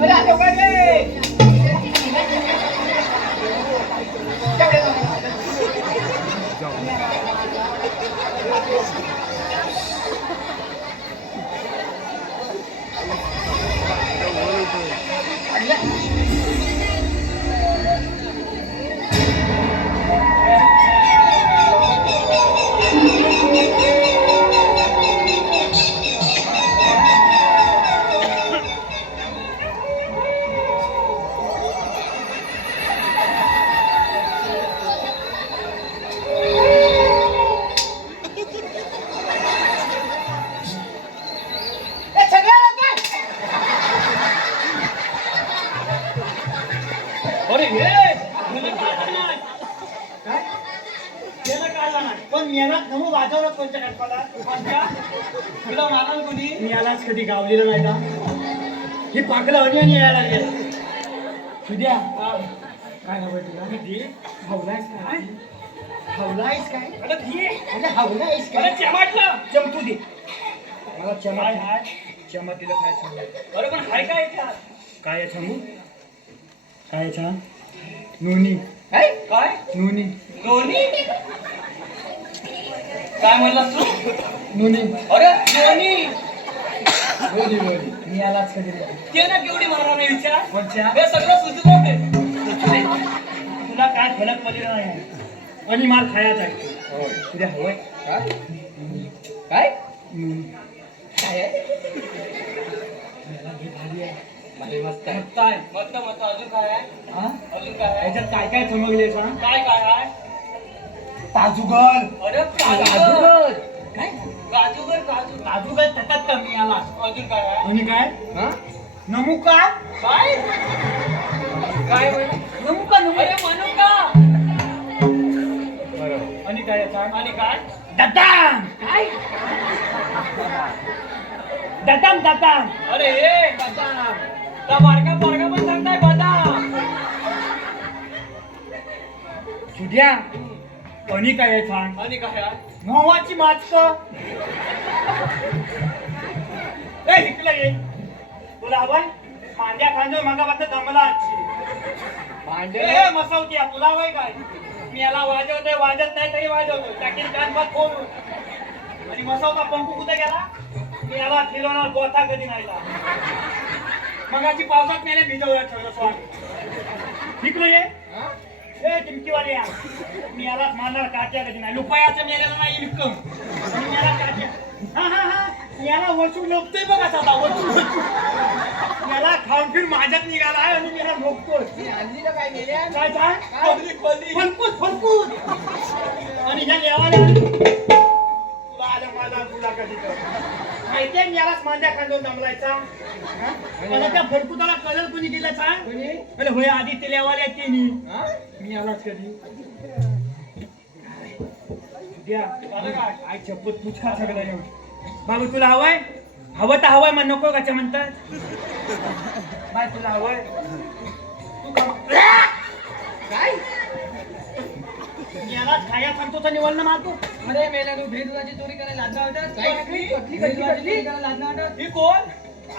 Wala ka? पण मेनात नमू वाजवलं कोणत्या गणपाला कोणत्या? तुला मारणार कोणी? मी यालाच कधी गावलेलं नाही का? ही पाकलं आणि आणि यायला लागले. तुझ्या काय हवं तुला? दे. हवलायस काय? हवलायस काय? अरे दे. अरे हवलायस अरे काय चमाटलं. चमतू दे. मला हाय चमतीला काय सांगू? अरे पण हाय काय? काय सांगू? काय सांग? नोनी. काय काय? नोनी. दोन्ही काय म्हणलास तू? नोनी. अरे दोन्ही नोनी नोनी. मी यालाच कधी. ते ना केवढी मारणार नाही विचार. कोणच्या? हे सगळं सुचत होते. तुला काय फरक पडलेला नाही. आणि माल खायचा आहे तुझ्या हवंय. काय. काय. भारी मस्त आहे. मस्त आहे. मस्त मस्त. अजून काय आहे? हा? अजून काय याच्यात काय काय चमकले सांग. काय काय आहे? ताजुगर अरे अजून काय आहे? आणि काय? नमुका काय? काय म्हण? नमुका नमुका अरे मनुका आणि काय सांग आणि काय? दताम काय? दताम दताम अरे हे बदाम त्या बारका पोरगा पण सांगताय बदाम सुद्या आणि काय आहे सांग आणि काय आहे? मोहाची माचक ए इकडे ये. तुला आपण मांड्या खांदो मगापासून जमला ए मसवत्या तुला वय काय? मी याला वाजवतोय वाजत नाही तरी वाजवतो. टाकीन फोडून. आणि मसवता पंपू कुठे गेला? मी याला फिरवणार गोथा कधी नाही मगाची पावसात मेले भिजवला ठेवलं स्वामी. इकडे ये. ए चिमकीवाली या. मी यालाच मारणार काट्या कधी नाही. लुपायाचं मेलेलं नाही इन्कम. आणि याला काट्या हा हा हा. याला वरचून लोकतोय बघा आता वरचून. याला खाऊन फिर माझ्यात निघाला आहे आणि याला लोकतोय काय काय खोली. फलकूत फलकूत आणि ह्या लेवाला आलं माझा तुला कधी माहितीये मी यालाच माझ्या खांदून दमलायचा? मला त्या फलकुताला कलर कोणी दिला सांग. अरे होय आधी ते लेवाले आहेत ते मी कधी. द्या. झालं काय? आय चप्पत तूच खा सगळं येऊन बाबू तुला हवंय? हवं तर हवंय मग नको का म्हणतात. बाय तुला हवंय? तू का काय? मी यालाच खाया सांगतो तर निवडणं मारतो अरे मेला तू भेदुराची चोरी करायला लाजला वाटत काय? भेदुराची? चोरी करायला लाजला वाटत ही कोण?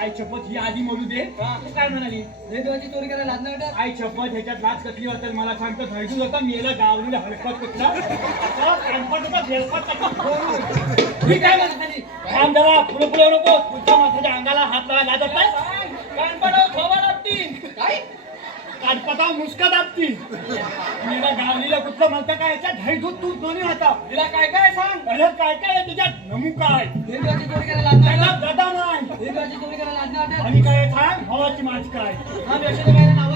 आई शपथ ही आधी मोडू दे. हा. तू काय म्हणाली? भेदुराची चोरी करायला लाजला वाटत? आई शपथ ह्याच्यात लाच कसली होतं मला सांगतो धैर्य होता मी याला गावलेलं होता. फेरफट मी काय म्हणाली थांब जरा पुढे पुढे नको. पुढच्या माणसाच्या अंगाला हात लावा लाजत नाही? थोबा काय? कानपटावर मुसका दाबतील मी याला गावलेलं कुठलं म्हणतं काय? याच्यात तू दोन्ही होता. तिला काय काय सांग? अरे काय काय आहे तुझ्यात? नमू काय? चोरी करायला वाटत? दादा नाही. आणि काय सांग हवाची माझ काय हा यशोदा बाईला नाव